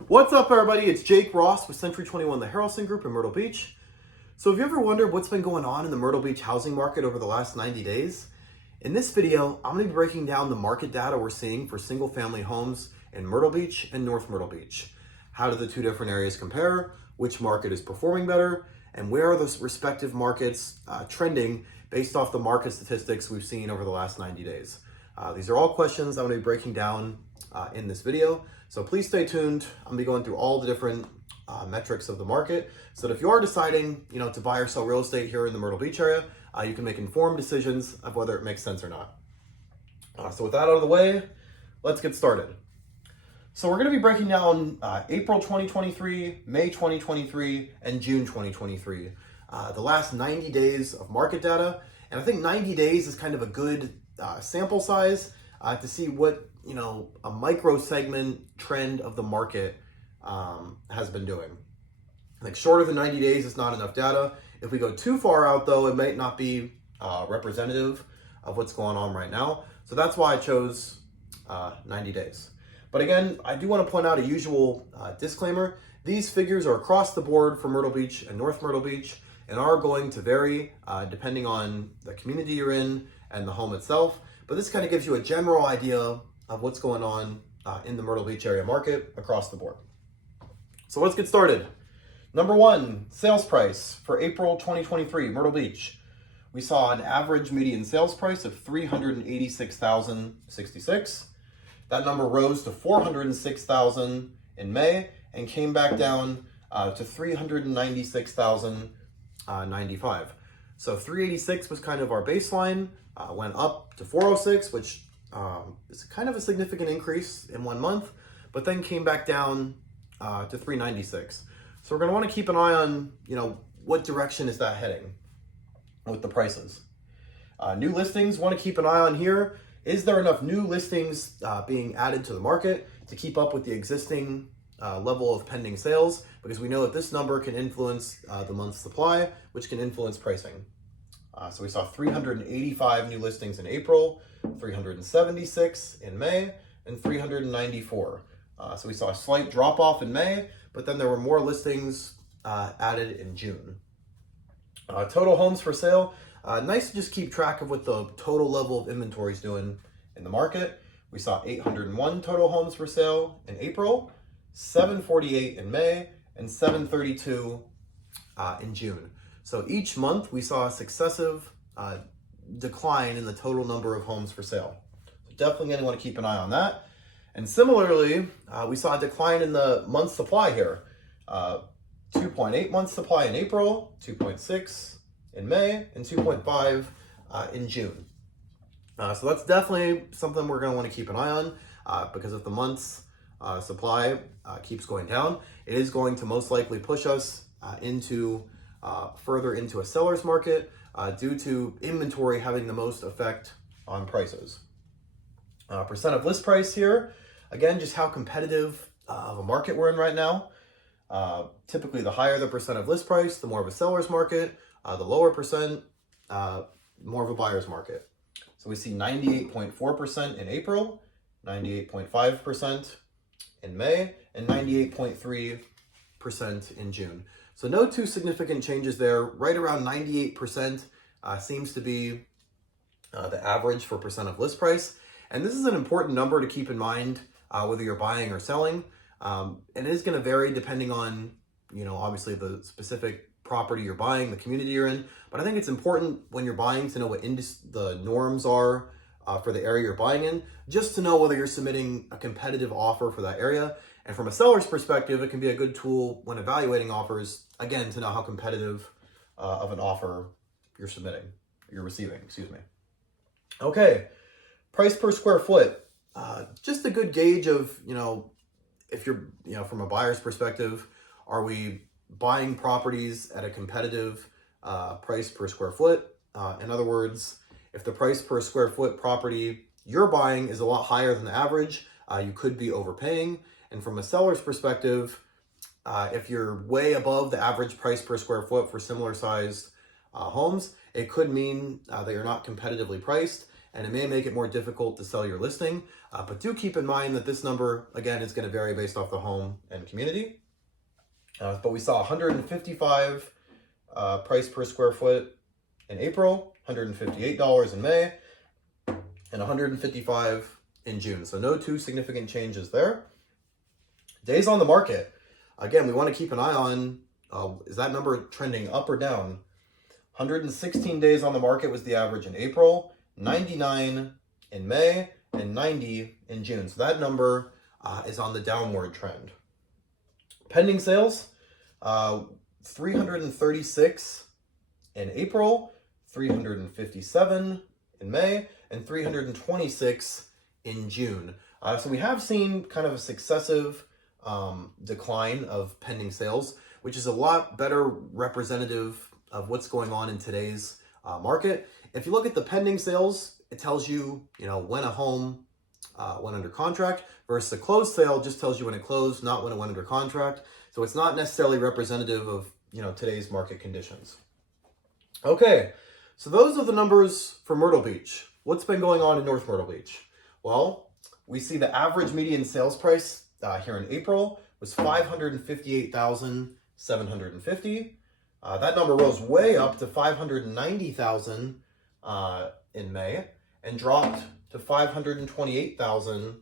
What's up, everybody? It's Jake Ross with Century 21, the Harrelson Group in Myrtle Beach. So have you ever wondered what's been going on in the Myrtle Beach housing market over the last 90 days? In this video, I'm going to be breaking down the market data we're seeing for single-family homes in Myrtle Beach and North Myrtle Beach. How do the two different areas compare? Which market is performing better? And where are those respective markets trending based off the market statistics we've seen over the last 90 days? These are all questions I'm going to be breaking down in this video. So please stay tuned. I'm going to be going through all the different metrics of the market so that if you are deciding, to buy or sell real estate here in the Myrtle Beach area, you can make informed decisions of whether it makes sense or not. So with that out of the way, let's get started. So we're going to be breaking down April 2023, May 2023, and June 2023. The last 90 days of market data. And I think 90 days is kind of a good sample size to see what, a micro segment trend of the market has been doing. I think shorter than 90 days is not enough data. If we go too far out, though, it might not be representative of what's going on right now. So that's why I chose 90 days. But again, I do want to point out a usual disclaimer. These figures are across the board for Myrtle Beach and North Myrtle Beach and are going to vary depending on the community you're in and the home itself. But this kind of gives you a general idea of what's going on in the Myrtle Beach area market across the board. So let's get started. Number one, sales price for April 2023, Myrtle Beach. We saw an average median sales price of $386,066. That number rose to $406,000 in May and came back down to $396,095. So 386 was kind of our baseline, went up to 406, which is kind of a significant increase in 1 month, but then came back down to 396. So we're going to want to keep an eye on, what direction is that heading with the prices. New listings, want to keep an eye on here. Is there enough new listings being added to the market to keep up with the existing level of pending sales? Because we know that this number can influence the month's supply, which can influence pricing. So we saw 385 new listings in April, 376 in May, and 394. So we saw a slight drop off in May, but then there were more listings added in June. Total homes for sale. Nice to just keep track of what the total level of inventory is doing in the market. We saw 801 total homes for sale in April, 748 in May, and 732 in June. So each month we saw a successive decline in the total number of homes for sale. So definitely going to want to keep an eye on that. And similarly, we saw a decline in the month supply here. 2.8 months supply in April, 2.6 in May, and 2.5 in June. So that's definitely something we're going to want to keep an eye on because if the month's supply keeps going down, it is going to most likely push us further into a seller's market due to inventory having the most effect on prices. Percent of list price here, again, just how competitive of a market we're in right now. Typically, the higher the percent of list price, the more of a seller's market. The lower percent, more of a buyer's market. So we see 98.4% in April, 98.5% in May, and 98.3% in June. So no two significant changes there. Right around 98% seems to be the average for percent of list price. And this is an important number to keep in mind whether you're buying or selling. And it is going to vary depending on, obviously the specific property you're buying, the community you're in. But I think it's important when you're buying to know what the norms are for the area you're buying in, just to know whether you're submitting a competitive offer for that area. And from a seller's perspective, it can be a good tool when evaluating offers, again, to know how competitive of an offer you're receiving. Okay, price per square foot. Just a good gauge of, if you're, from a buyer's perspective, are we buying properties at a competitive price per square foot? In other words, if the price per square foot property you're buying is a lot higher than the average, you could be overpaying. And from a seller's perspective, if you're way above the average price per square foot for similar sized homes, it could mean that you're not competitively priced. and it may make it more difficult to sell your listing. But do keep in mind that this number, again, is going to vary based off the home and community. But we saw 155 price per square foot in April, $158 in May, and $155 in June. So no two significant changes there. Days on the market. Again, we want to keep an eye on, is that number trending up or down? 116 days on the market was the average in April, 99 in May, and 90 in June. So that number is on the downward trend. Pending sales, 336 in April, 357 in May, and 326 in June. So we have seen kind of a successive decline of pending sales, which is a lot better representative of what's going on in today's market. If you look at the pending sales, it tells you, when a home went under contract, versus a closed sale just tells you when it closed, not when it went under contract. So it's not necessarily representative of, today's market conditions. Okay, so those are the numbers for Myrtle Beach. What's been going on in North Myrtle Beach? Well, we see the average median sales price here in April was $558,750. That number rose way up to $590,000 in May and dropped to $528,000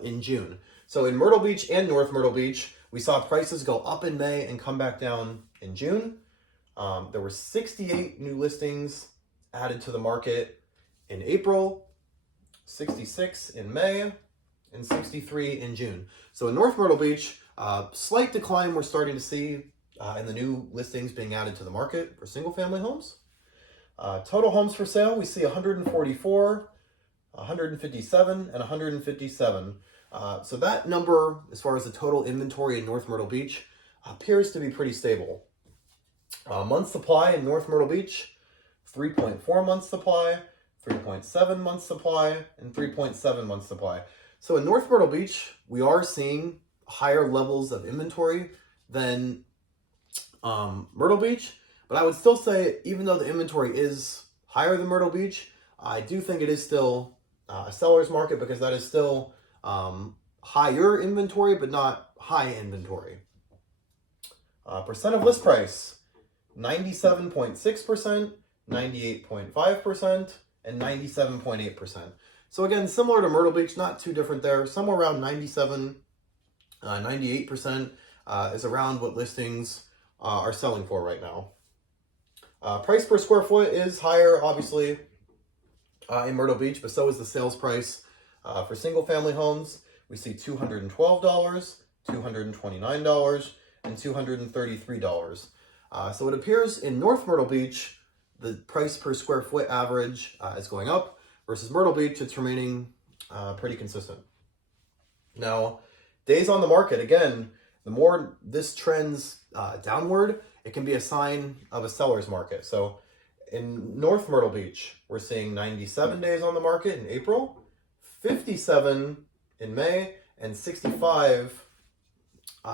in June. So in Myrtle Beach and North Myrtle Beach, we saw prices go up in May and come back down in June. There were 68 new listings added to the market in April, 66 in May, and 63 in June. So in North Myrtle Beach, slight decline we're starting to see in the new listings being added to the market for single-family homes. Total homes for sale, we see 144, 157, and 157. So that number, as far as the total inventory in North Myrtle Beach, appears to be pretty stable. Month supply in North Myrtle Beach, 3.4 months supply, 3.7 months supply, and 3.7 months supply. So in North Myrtle Beach, we are seeing higher levels of inventory than Myrtle Beach, but I would still say, even though the inventory is higher than Myrtle Beach, I do think it is still a seller's market, because that is still higher inventory, but not high inventory. Percent of list price, 97.6%, 98.5%, and 97.8%. So again, similar to Myrtle Beach, not too different there. Somewhere around 97, 98% is around what listings are selling for right now. Price per square foot is higher, obviously, in Myrtle Beach, but so is the sales price. For single-family homes, we see $212, $229, and $233. So it appears in North Myrtle Beach, the price per square foot average is going up, versus Myrtle Beach, it's remaining pretty consistent. Now, days on the market, again, the more this trends downward, it can be a sign of a seller's market. So in North Myrtle Beach, we're seeing 97 days on the market in April, 57 in May, and 65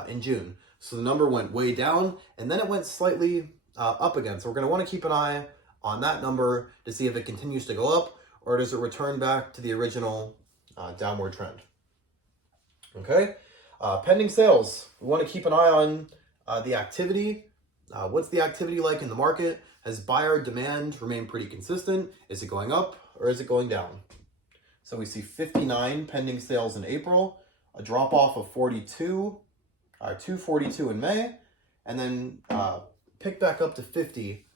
in June. So the number went way down, and then it went slightly up again. So we're going to want to keep an eye on that number to see if it continues to go up, or does it return back to the original downward trend. Okay, pending sales. We want to keep an eye on the activity. What's the activity like in the market? Has buyer demand remained pretty consistent? Is it going up or is it going down? So we see 59 pending sales in April, a drop off of 242 in May, and then pick back up to 50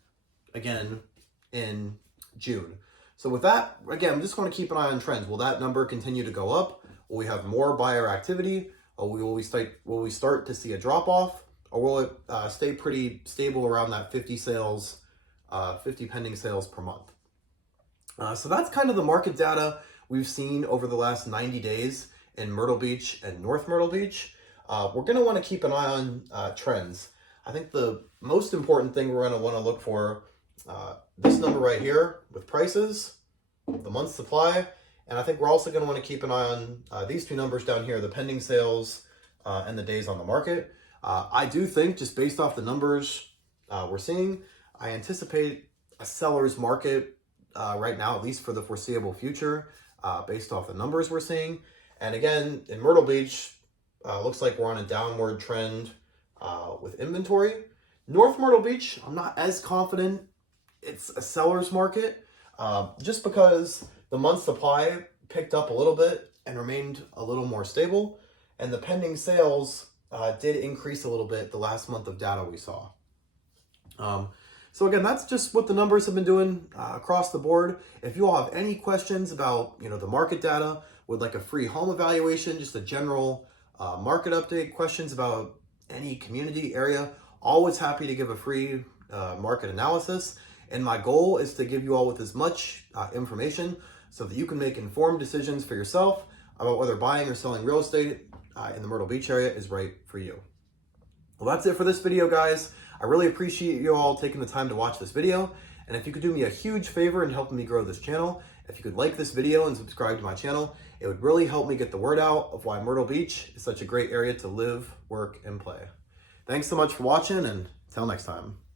again in June. So with that, again, I'm just going to keep an eye on trends. Will that number continue to go up? Will we have more buyer activity? Or will we start to see a drop off? Or will it stay pretty stable around that 50 pending sales per month? So that's kind of the market data we've seen over the last 90 days in Myrtle Beach and North Myrtle Beach. We're going to want to keep an eye on trends. I think the most important thing we're going to want to look for, this number right here with prices, the month supply, and I think we're also going to want to keep an eye on these two numbers down here, the pending sales and the days on the market. I do think, just based off the numbers we're seeing, I anticipate a seller's market right now, at least for the foreseeable future, based off the numbers we're seeing. And again, in Myrtle Beach, looks like we're on a downward trend with inventory. North Myrtle Beach, I'm not as confident. It's a seller's market just because the month supply picked up a little bit and remained a little more stable. And the pending sales did increase a little bit the last month of data we saw. So again, that's just what the numbers have been doing across the board. If you all have any questions about the market data, would like a free home evaluation, just a general market update, questions about any community area, always happy to give a free market analysis. And my goal is to give you all with as much information so that you can make informed decisions for yourself about whether buying or selling real estate in the Myrtle Beach area is right for you. Well, that's it for this video, guys. I really appreciate you all taking the time to watch this video. And if you could do me a huge favor in helping me grow this channel, if you could like this video and subscribe to my channel, it would really help me get the word out of why Myrtle Beach is such a great area to live, work, and play. Thanks so much for watching, and until next time.